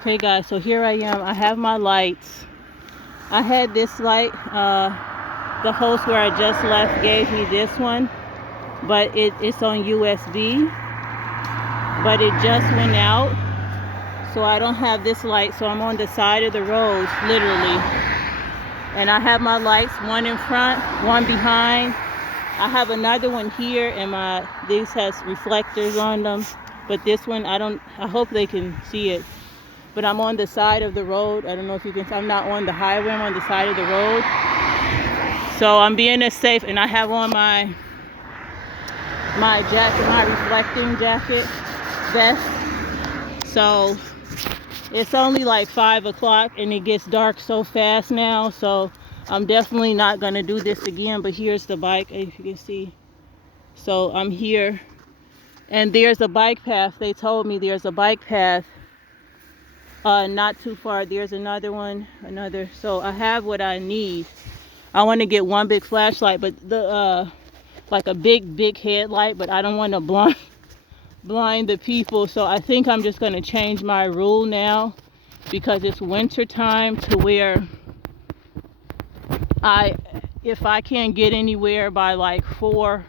Okay guys, so here I am. I have my lights. I had this light, the host where I just left gave me this one, but it's on USB, but it just went out. So I don't have this light, so I'm on the side of the road, literally. And I have my lights, one in front, one behind. I have another one here, and these has reflectors on them, but this one I hope they can see it. But I'm on the side of the road. I don't know if you can. I'm not on the highway. I'm on the side of the road. So I'm being as safe, and I have on my jacket, my reflecting jacket vest. So it's only like 5 o'clock, and it gets dark so fast now. So I'm definitely not gonna do this again. But here's the bike, if you can see. So I'm here, and there's a bike path. They told me there's a bike path. Not too far. There's another one, so I have what I need. I want to get one big flashlight, but like a big headlight, but I don't want to blind the people. So I think I'm just going to change my rule now, because it's winter time, to where if I can't get anywhere by like 4,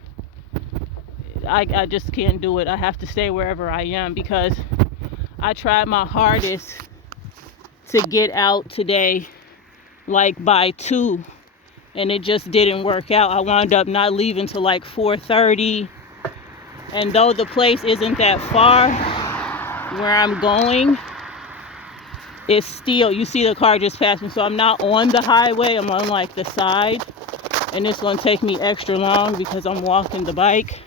I just can't do it. I have to stay wherever I am, because I tried my hardest to get out today like by 2, and it just didn't work out. I wound up not leaving till like 4:30, and though the place isn't that far where I'm going, it's still, you see the car just passed me, so I'm not on the highway, I'm on like the side, and it's going to take me extra long because I'm walking the bike.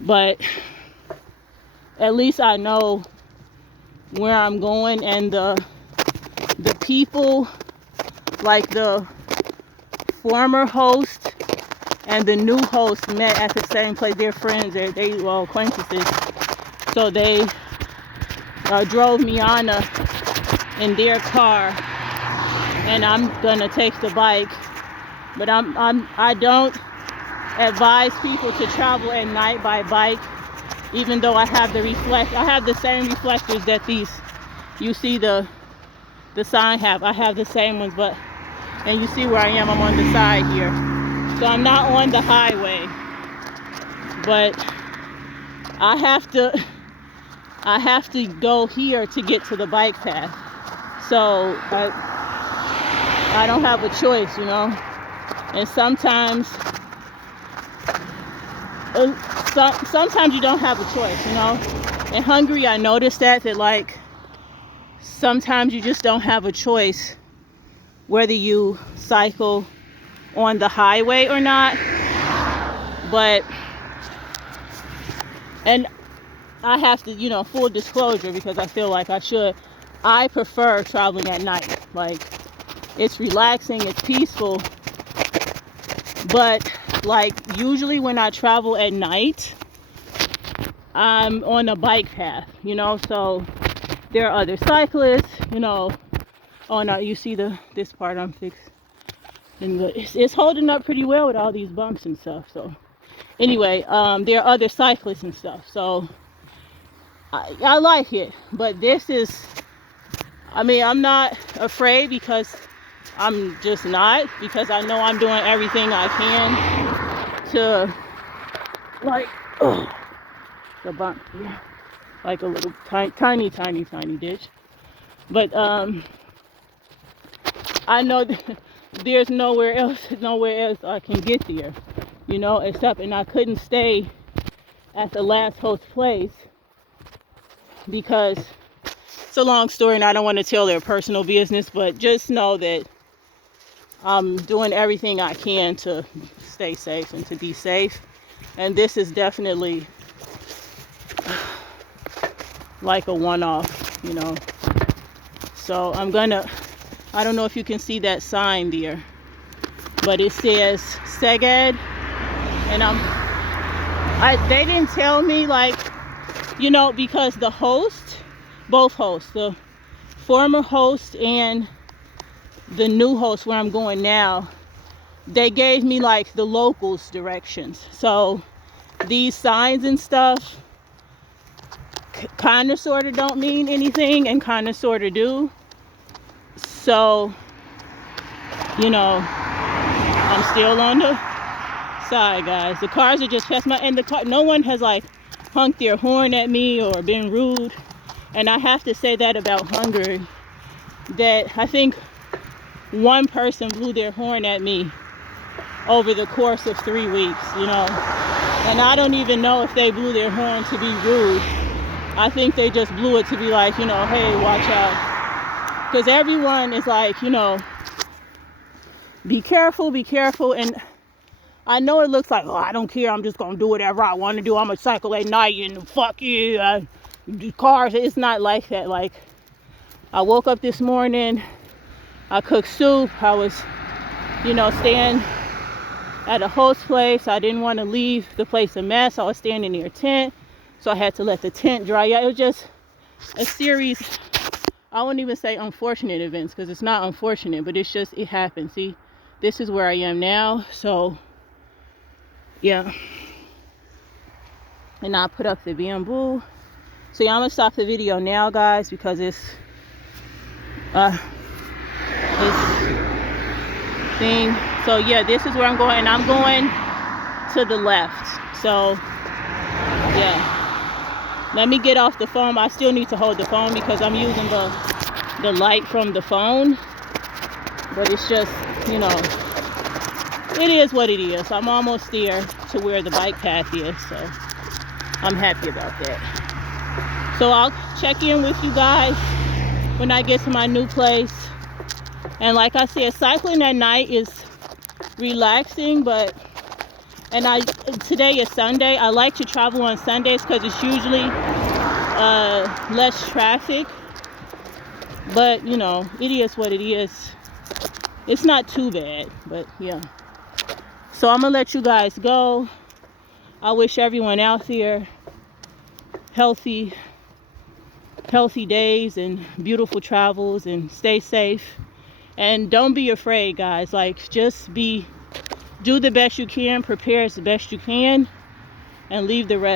But at least I know where I'm going, and the people, like the former host and the new host, met at the same place. They're friends, they well, acquaintances. So they drove me on in their car, and I'm gonna take the bike. But I don't advise people to travel at night by bike, even though I have the same reflectors that these, you see the sign have. I have the same ones, and you see where I am. I'm on the side here, so I'm not on the highway, but I have to go here to get to the bike path. So I don't have a choice, you know. And sometimes you don't have a choice, you know. In Hungary, I noticed that like sometimes you just don't have a choice whether you cycle on the highway or not. And I have to, you know, full disclosure, because I feel like I prefer traveling at night. Like, it's relaxing, it's peaceful. But like, usually when I travel at night, I'm on a bike path, you know, so there are other cyclists, you know. Oh no, you see this part I'm fixing, and it's holding up pretty well with all these bumps and stuff. So anyway, there are other cyclists and stuff, so I like it. But this is, I mean, I'm not afraid, because I'm just not, because I know I'm doing everything I can to, like, the bump, yeah, like a little tiny ditch. But I know that there's nowhere else I can get there, you know, except, and I couldn't stay at the last host place, because it's a long story and I don't want to tell their personal business, but just know that I'm doing everything I can to stay safe and to be safe. And this is definitely like a one-off, you know. So I don't know if you can see that sign there, but it says Szeged, and they didn't tell me, like, you know, because both hosts, the former host and the new host where I'm going now, they gave me like the locals directions. So these signs and stuff kind of sort of don't mean anything and kind of sort of do. So, you know, I'm still on the side, guys. The cars are just past my, and the car, no one has like honked their horn at me or been rude. And I have to say that about Hungary, that I think one person blew their horn at me over the course of 3 weeks, you know. And I don't even know if they blew their horn to be rude. I think they just blew it to be like, you know, hey, watch out. Because everyone is like, you know, be careful, be careful. And I know it looks like, oh, I don't care. I'm just going to do whatever I want to do. I'm going to cycle at night and fuck you. Cars, it's not like that. Like, I woke up this morning, I cooked soup. I was, you know, staying at a host place. I didn't want to leave the place a mess. I was standing near a tent, so I had to let the tent dry out. It was just a series, I wouldn't even say unfortunate events, because it's not unfortunate, but it's just, it happened. See, this is where I am now. So yeah, and I put up the bamboo. So yeah, I'm gonna stop the video now, guys, because it's thing. So yeah, this is where I'm going, and I'm going to the left. So yeah, let me get off the phone. I still need to hold the phone because I'm using the light from the phone, but it's just, you know, it is what it is. I'm almost there to where the bike path is, so I'm happy about that. So I'll check in with you guys when I get to my new place. And like I said, cycling at night is relaxing, but, and today is Sunday. I like to travel on Sundays because it's usually less traffic, but you know, it is what it is. It's not too bad, but yeah. So I'm gonna let you guys go. I wish everyone out there healthy days and beautiful travels, and stay safe. And don't be afraid, guys. Like, just do the best you can, prepare as the best you can, and leave the rest.